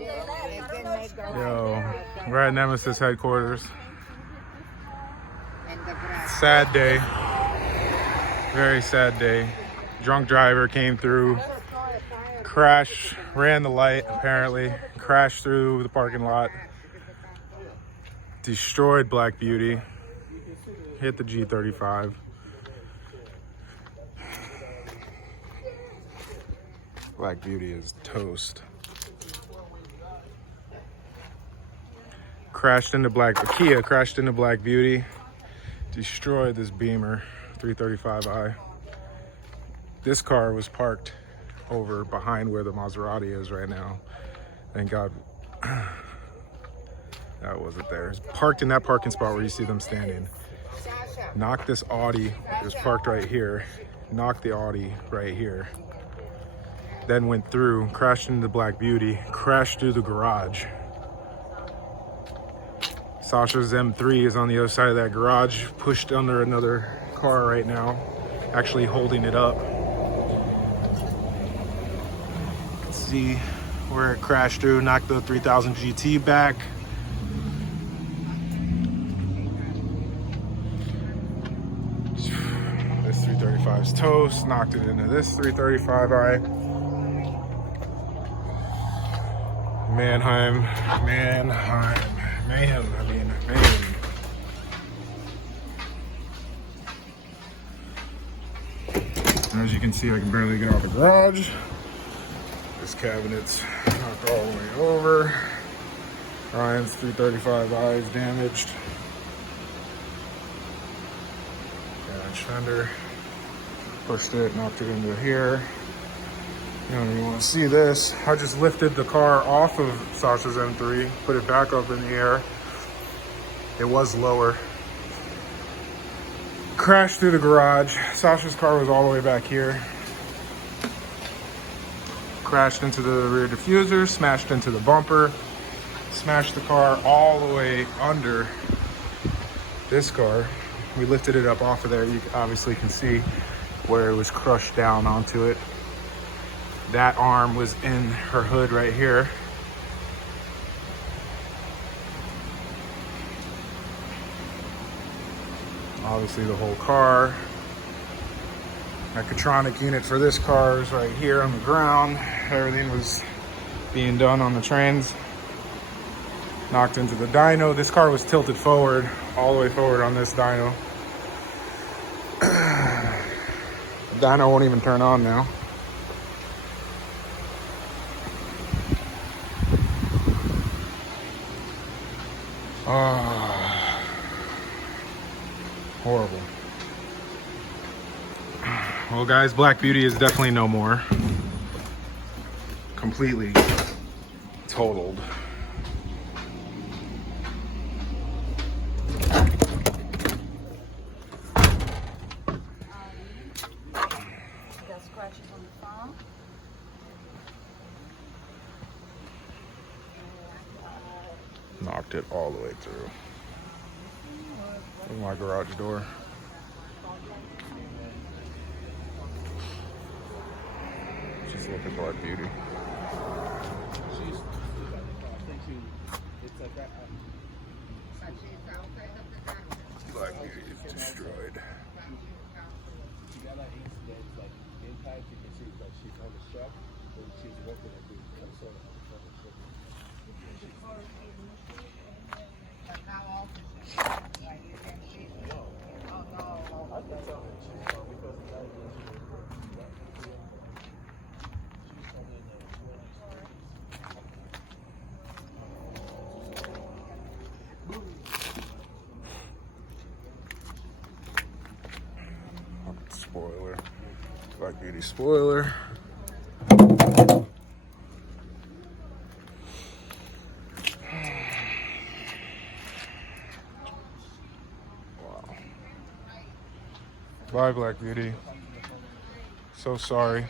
Yo, we're at Nemesis headquarters. Sad day. Very sad day. Drunk driver came through, crashed, ran the light apparently, crashed through the parking lot, destroyed Black Beauty, hit the G35. Black Beauty is toast. Kia crashed into Black Beauty, destroyed this Beamer 335i. This car was parked over behind where the Maserati is right now. Thank God that wasn't there. It's parked in that parking spot where you see them standing. Knocked this Audi, it was parked right here, knocked the Audi right here. Then went through, crashed into Black Beauty, crashed through the garage. Sasha's M3 is on the other side of that garage, pushed under another car right now, actually holding it up. You can see where it crashed through, knocked the 3000 GT back. This 335's toast, knocked it into this 335i. Mayhem. As you can see, I can barely get out the garage. This cabinet's knocked all the way over. Ryan's 335i is damaged. Damaged fender. Pushed it, knocked it into here. You don't even want to see this. I just lifted the car off of Sasha's M3, put it back up in the air. It was lower. Crashed through the garage. Sasha's car was all the way back here. Crashed into the rear diffuser, smashed into the bumper, smashed the car all the way under this car. We lifted it up off of there. You obviously can see where it was crushed down onto it. That arm was in her hood right here. Obviously the whole car. Mechatronic unit for this car is right here on the ground. Everything was being done on the trains. Knocked into the dyno. This car was tilted forward, all the way forward on this dyno. The dyno won't even turn on now. Horrible. Well, guys, Black Beauty is definitely no more. Completely totaled. Got scratches on the phone. Knocked it all the way through. Look at my garage door. Just look at Black Beauty. Black Beauty is destroyed. Spoiler. Black Beauty spoiler. Wow. Bye, Black Beauty. So sorry.